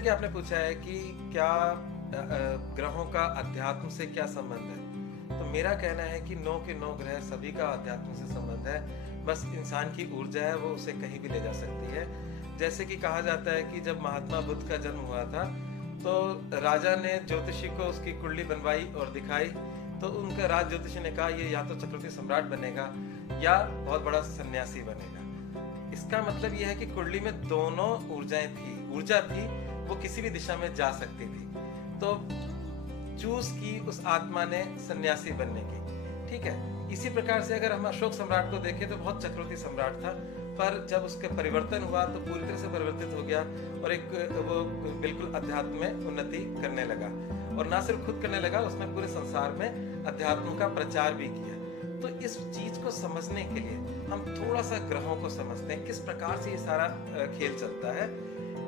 जैसा कि आपने पूछा है कि क्या ग्रहों का अध्यात्म से क्या संबंध है, तो मेरा कहना है कि 9 के 9 ग्रह सभी का अध्यात्म से संबंध है। बस इंसान की ऊर्जा है, वो उसे कहीं भी ले जा सकती है। जैसे कि कहा जाता है कि जब महात्मा बुद्ध का जन्म हुआ था, तो राजा ने ज्योतिषी को उसकी कुंडली बनवाई और दिखाई, तो उनका राज ज्योतिषी ने कहा ये या तो चक्रवर्ती सम्राट बनेगा या बहुत बड़ा सन्यासी बनेगा। इसका मतलब यह है कि कुंडली में दोनों ऊर्जा थी, वो किसी भी दिशा में जा सकती थी। तो चूज की उस आत्मा ने सन्यासी बनने की। ठीक है, इसी प्रकार से अगर हम अशोक सम्राट को देखें तो बहुत चक्रवर्ती सम्राट था, पर जब उसके परिवर्तन हुआ तो पूरी तरह से परिवर्तित हो गया और एक वो बिल्कुल अध्यात्म में उन्नति करने लगा। और ना सिर्फ खुद करने लगा, उसने पूरे संसार में अध्यात्म का प्रचार भी किया। तो इस चीज को समझने के लिए हम थोड़ा सा ग्रहों को समझते हैं, किस प्रकार से ये सारा खेल चलता है।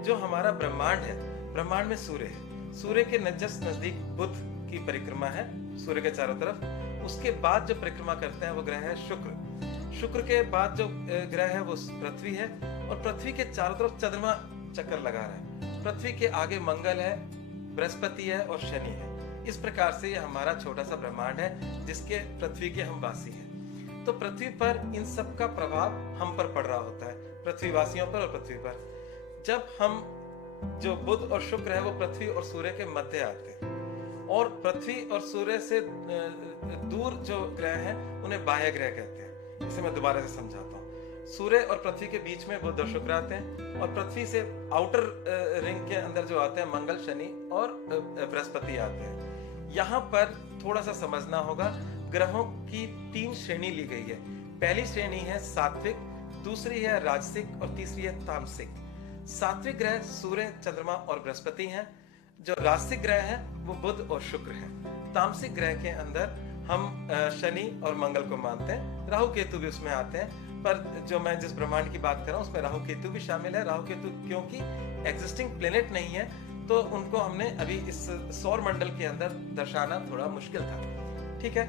जो हमारा ब्रह्मांड है, ब्रह्मांड में सूर्य है, सूर्य के नजदीक बुध की परिक्रमा है सूर्य के चारों तरफ। उसके बाद जो परिक्रमा करते हैं वो ग्रह है शुक्र। शुक्र के बाद जो ग्रह है वो पृथ्वी है, और पृथ्वी के चारों तरफ चंद्रमा चक्कर लगा रहा है। पृथ्वी के आगे मंगल है, बृहस्पति है और शनि है। इस प्रकार से ये हमारा छोटा सा ब्रह्मांड है जिसके पृथ्वी के हम वासी हैं। तो पृथ्वी पर इन सब का प्रभाव हम पर पड़ रहा होता है, पृथ्वीवासियों पर और पृथ्वी पर। जब हम जो बुध और शुक्र है वो पृथ्वी और सूर्य के मध्य आते हैं, और पृथ्वी और सूर्य से दूर जो ग्रह हैं उन्हें बाह्य ग्रह कहते हैं। इसे मैं दोबारा से समझाता हूँ। सूर्य और पृथ्वी के बीच में बुध और शुक्र आते हैं, और पृथ्वी से आउटर रिंग के अंदर जो आते हैं मंगल, शनि और बृहस्पति आते हैं। यहाँ पर थोड़ा सा समझना होगा, ग्रहों की 3 श्रेणी ली गई है। पहली श्रेणी है सात्विक, दूसरी है राजसिक और तीसरी है तामसिक। सात्विक ग्रह सूर्य, चंद्रमा और बृहस्पति हैं। जो राजसिक ग्रह हैं वो बुध और शुक्र हैं। तामसिक ग्रह के अंदर हम शनि और मंगल को मानते हैं, राहु केतु भी उसमें आते हैं। पर जो मैं जिस ब्रह्मांड की बात कर रहा हूँ उसमें राहु केतु भी शामिल है। राहु केतु क्योंकि एग्जिस्टिंग प्लेनेट नहीं है, तो उनको हमने अभी इस सौर मंडल के अंदर दर्शाना थोड़ा मुश्किल था। ठीक है,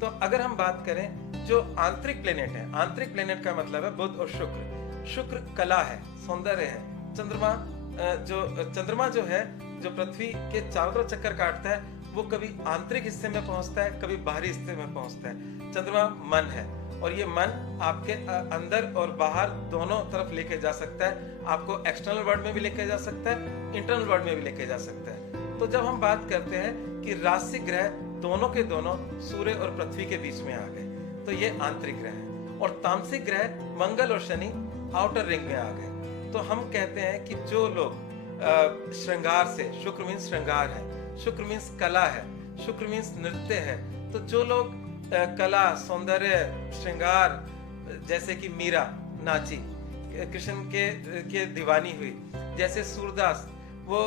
तो अगर हम बात करें जो आंतरिक प्लेनेट है, आंतरिक प्लेनेट का मतलब है बुध और शुक्र। शुक्र कला है, सौंदर्य है। चंद्रमा जो है, जो पृथ्वी के चारों तरफ चक्कर काटता है, वो कभी आंतरिक हिस्से में पहुंचता है, कभी बाहरी हिस्से में पहुंचता है। चंद्रमा मन है, और ये मन आपके अंदर और बाहर दोनों तरफ लेके जा सकता है। आपको एक्सटर्नल वर्ल्ड में भी लेके जा सकता है, इंटरनल वर्ल्ड में भी लेके जा सकता है। तो जब हम बात करते हैं कि राजसिक ग्रह दोनों के दोनों सूर्य और पृथ्वी के बीच में आ गए, तो ये आंतरिक ग्रह है। और तामसिक ग्रह मंगल और शनि आउटर रिंग में आ गए। तो हम कहते हैं कि जो लोग श्रृंगार से, शुक्र मीन्स श्रृंगार है, शुक्र मीन्स कला है, शुक्र मीन्स नृत्य है। तो जो लोग कला, सौंदर्य, श्रृंगार, जैसे कि मीरा नाची, कृष्ण के दीवानी हुई, जैसे सूरदास वो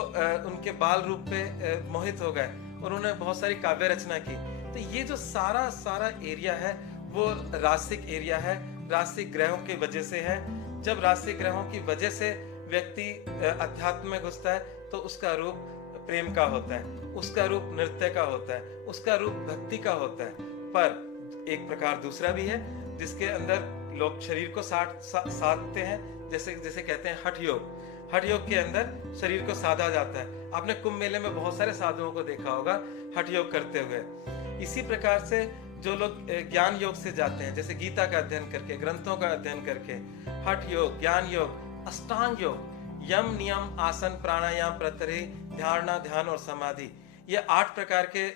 उनके बाल रूप पे मोहित हो गए और उन्होंने बहुत सारी काव्य रचना की। तो ये जो सारा एरिया है वो राजसिक एरिया है, राजसिक ग्रहों की वजह से है। जब राजसिक ग्रहों की वजह से व्यक्ति अध्यात्म में घुसता है तो उसका रूप प्रेम का होता है, उसका रूप नृत्य का होता है, उसका रूप भक्ति का होता है। पर एक प्रकार दूसरा भी है जिसके अंदर लोग शरीर को साधते हैं, जैसे कहते हैं हठ योग। हठ योग के अंदर शरीर को साधा जाता है। आपने कुंभ मेले में बहुत सारे साधुओं को देखा होगा हठ योग करते हुए। इसी प्रकार से जो लोग ज्ञान योग से जाते हैं, जैसे गीता का अध्ययन करके, ग्रंथों का अध्ययन करके, हठ योग, ज्ञान योग, अष्टांग योग, यम, नियम, आसन, प्राणायाम, प्रत्यय, धारणा, ध्यान और समाधि, ये 8 प्रकार के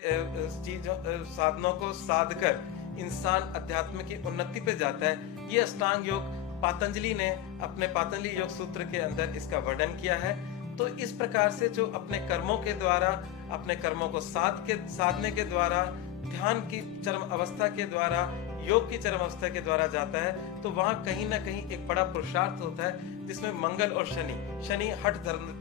साधनों को साध कर इंसान अध्यात्म की उन्नति पे जाता है। ये अष्टांग योग पातंजलि ने अपने पातंजलि योग सूत्र के अंदर इसका वर्णन किया है। तो इस प्रकार से जो अपने कर्मों के द्वारा, अपने कर्मों को साधने के द्वारा, ध्यान की चरम अवस्था के द्वारा, योग की चरम अवस्था के द्वारा जाता है, तो वहां कहीं ना कहीं एक बड़ा पुरुषार्थ होता है जिसमें मंगल और शनि हठ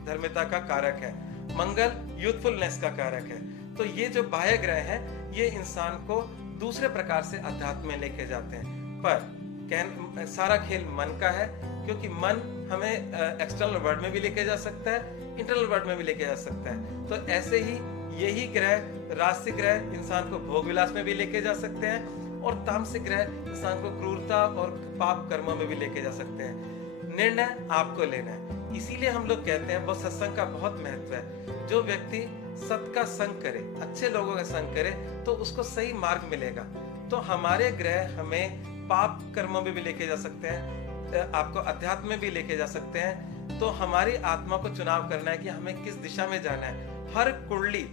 धर्मिता का कारक है, मंगल यूथफुलनेस का कारक है। तो ये जो बाह्य ग्रह हैं ये इंसान को दूसरे प्रकार से अध्यात्म में लेके जाते हैं। पर सारा खेल मन का है, क्योंकि मन हमें एक्सटर्नल वर्ल्ड में भी लेके जा सकता है, इंटरनल वर्ल्ड में भी लेके जा सकता है। तो ऐसे ही यही ग्रह, राजसिक ग्रह इंसान को भोग विलास में भी लेके जा सकते हैं, और तामसिक ग्रह इंसान को क्रूरता और पाप कर्मों में भी लेके जा सकते हैं। निर्णय आपको लेना है इसीलिए हम लोग कहते हैं वो सत्संग का बहुत महत्व है। जो व्यक्ति सत का संग करे, अच्छे लोगों का संग करे, तो उसको सही मार्ग मिलेगा। तो हमारे ग्रह हमें पाप कर्मों में भी लेके जा सकते हैं, आपको अध्यात्म में भी लेके जा सकते हैं। तो हमारी आत्मा को चुनाव करना है कि हमें किस दिशा में जाना है। हर कुंडली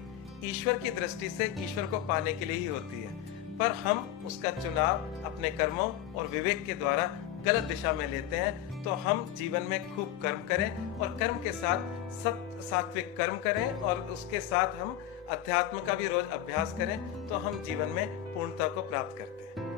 ईश्वर की दृष्टि से ईश्वर को पाने के लिए ही होती है, पर हम उसका चुनाव अपने कर्मों और विवेक के द्वारा गलत दिशा में लेते हैं। तो हम जीवन में खूब कर्म करें और कर्म के साथ सात्विक कर्म करें और उसके साथ हम अध्यात्म का भी रोज अभ्यास करें, तो हम जीवन में पूर्णता को प्राप्त करते हैं।